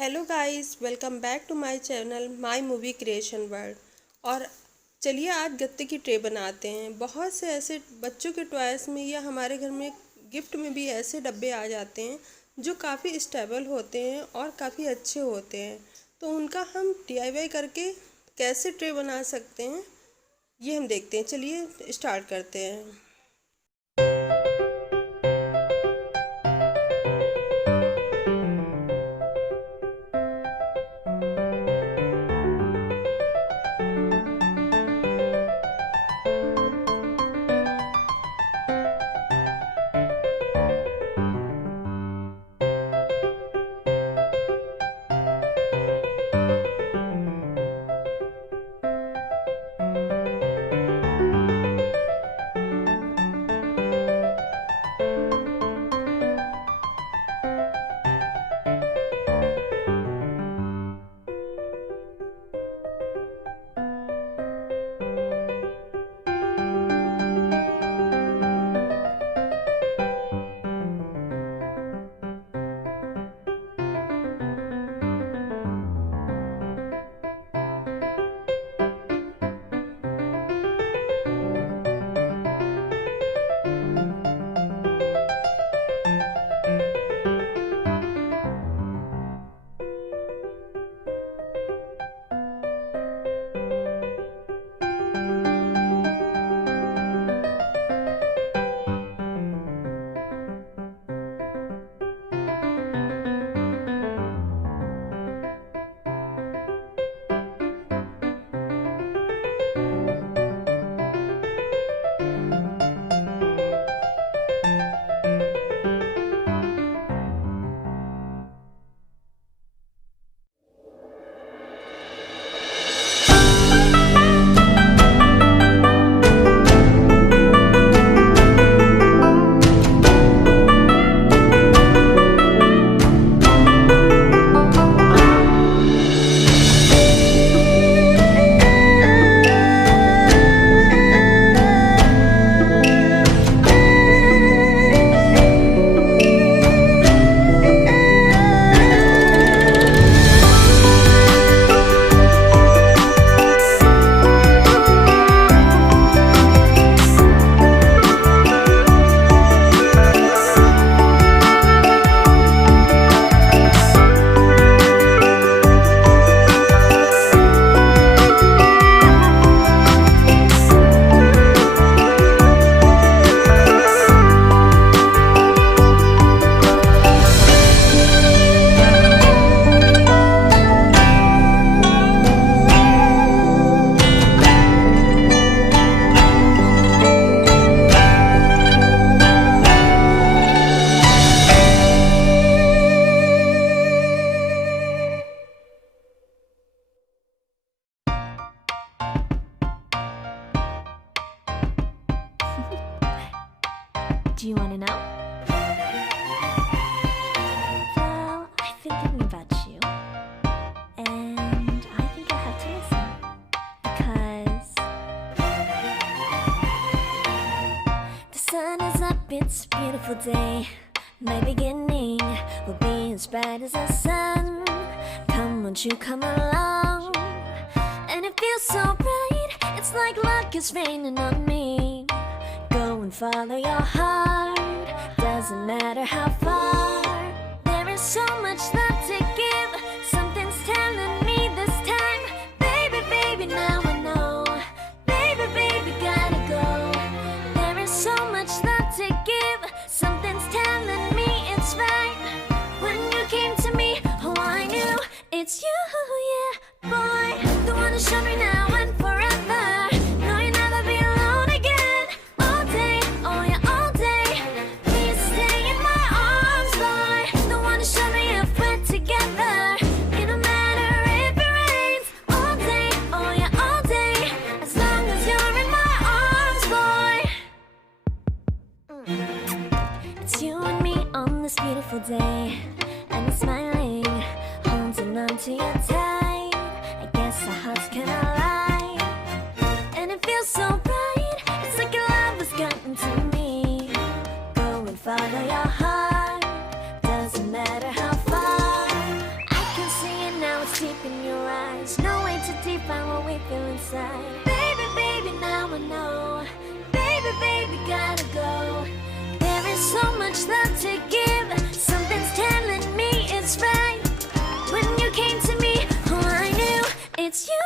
Hello guys, welcome back to my channel my movie creation world. और चलिए आज गत्ते की ट्रे बनाते हैं। बहुत से ऐसे बच्चों के टॉयस में या हमारे घर में गिफ्ट में भी ऐसे डब्बे आ जाते हैं जो काफ़ी स्टेबल होते हैं और काफ़ी अच्छे होते हैं। तो उनका हम डीआईवाई करके कैसे ट्रे बना सकते हैं ये हम देखते हैं। चलिए स्टार्ट करते हैं। Do you want to know? Well, I've been thinking about you, and I think you'll have to listen, because the sun is up, it's a beautiful day. My beginning will be as bright as the sun. Come, won't you come along? And it feels so bright, it's like luck is raining on me. Go and follow your heart, doesn't matter how far. There is so much love to give, something's telling me this time. Baby, baby, now I know. Baby, baby, gotta go. There is so much love to give, something's telling me it's right. When you came to me, oh I knew it's you, yeah, boy. The one to show me now and forever. No, you'll never be alone again. All day, oh yeah, all day. Please stay in my arms, boy. The one to show me if we're together. It don't matter if it rains. All day, oh yeah, all day. As long as you're in my arms, boy. It's you and me on this beautiful day, and you're smiling, holding on to your tight. I guess our hearts can align, and it feels so bright. It's like your love has gotten to me. Go and follow your heart, doesn't matter how far. I can deep down what we feel inside. Baby, baby, now I know. Baby, baby, gotta go. There is so much love to give. Something's telling me it's right. When you came to me, oh, I knew it's you,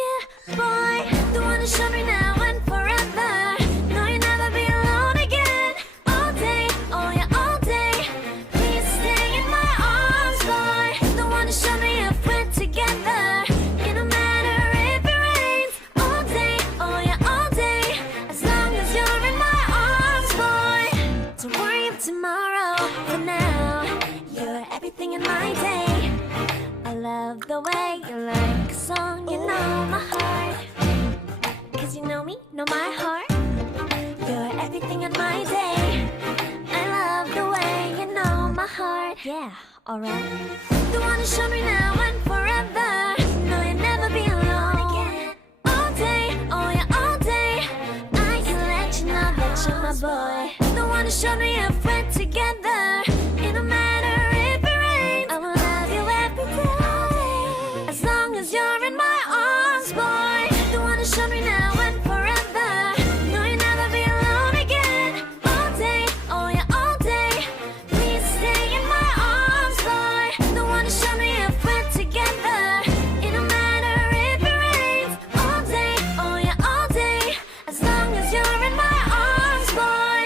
yeah, boy. The one who showed me now and forever. No, you'll never be alone again. All day, oh yeah, all day. Please stay in my arms, boy. The one who showed me if we're together. It don't matter if it rains. All day, oh yeah, all day. As long as you're in my arms, boy. Don't worry of tomorrow. For now, you're everything in my day. I love the way you like a song, you know my heart. Cause you know me, know my heart. You're everything in my day. I love the way you know my heart. Yeah, alright. The one who showed me now and forever. No, you'll never be alone again. All day, oh yeah, all day. I can let you know that you're my boy. The one who showed me if we're together. It don't matter if it rains. I will love you every day. As long as you're in my arms, boy. The one who showed me now and forever. No, you'll never be alone again. All day, oh yeah, all day. Please stay in my arms, boy. The one who showed me if we're together. It don't matter if it rains. All day, oh yeah, all day. As long as you're in my arms, boy.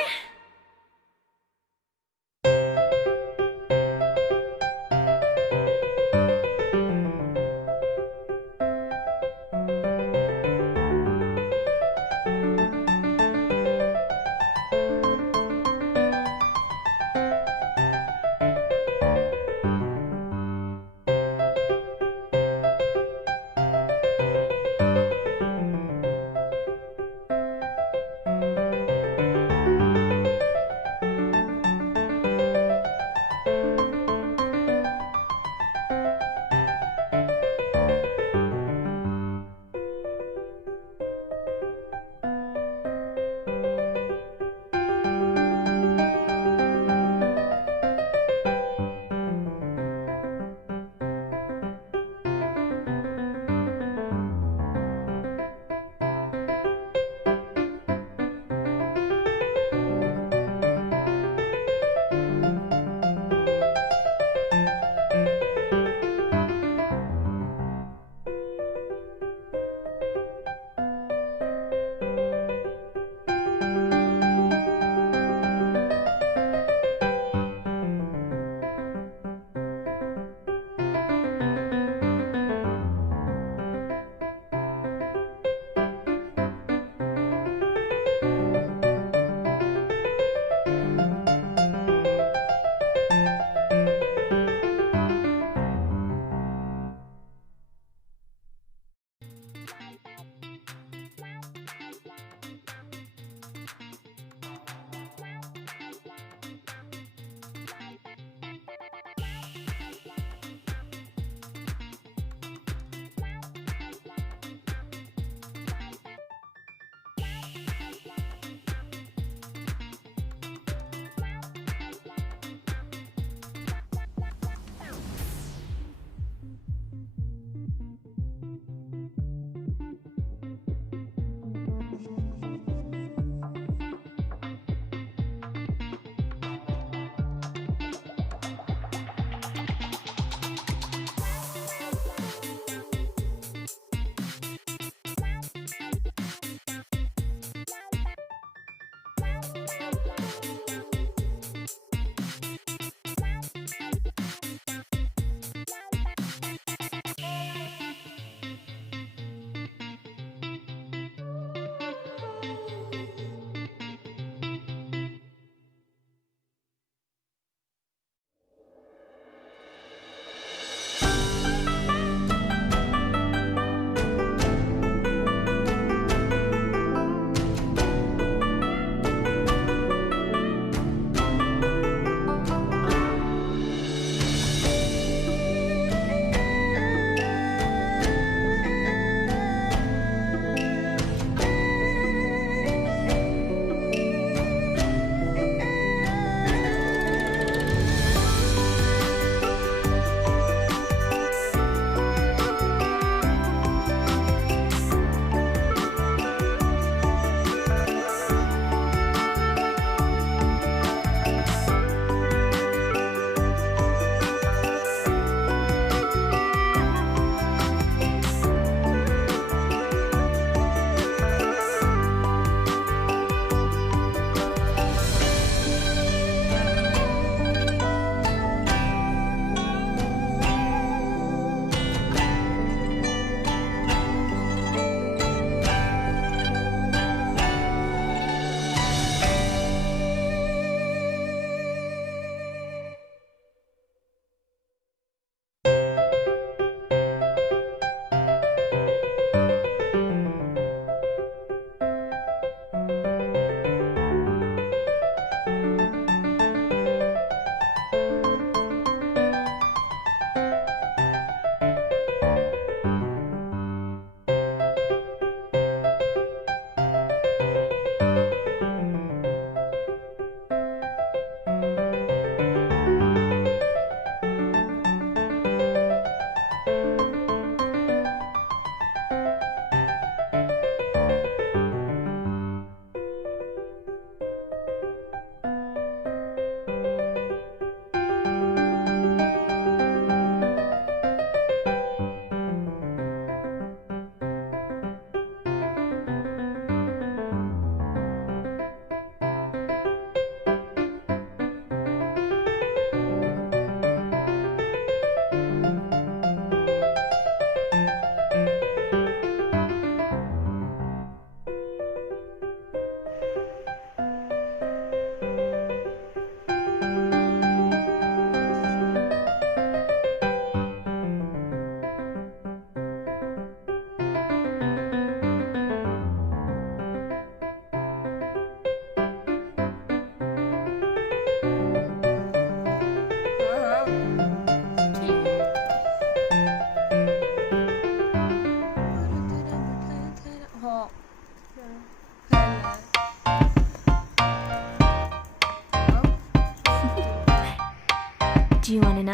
Do you want to know?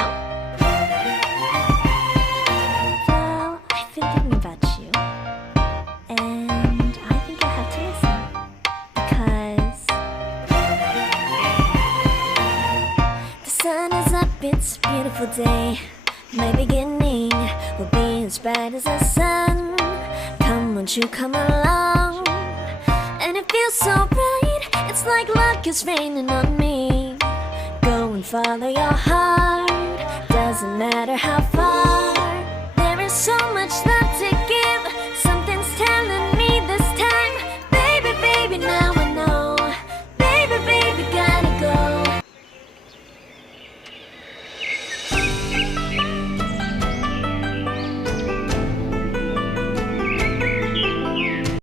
Well, I've been thinking about you, and I think you'll have to listen, because the sun is up, it's a beautiful day. My beginning will be as bright as the sun. Come, won't you come along? And it feels so bright, it's like luck is raining on me. Go and follow your heart, doesn't matter how far.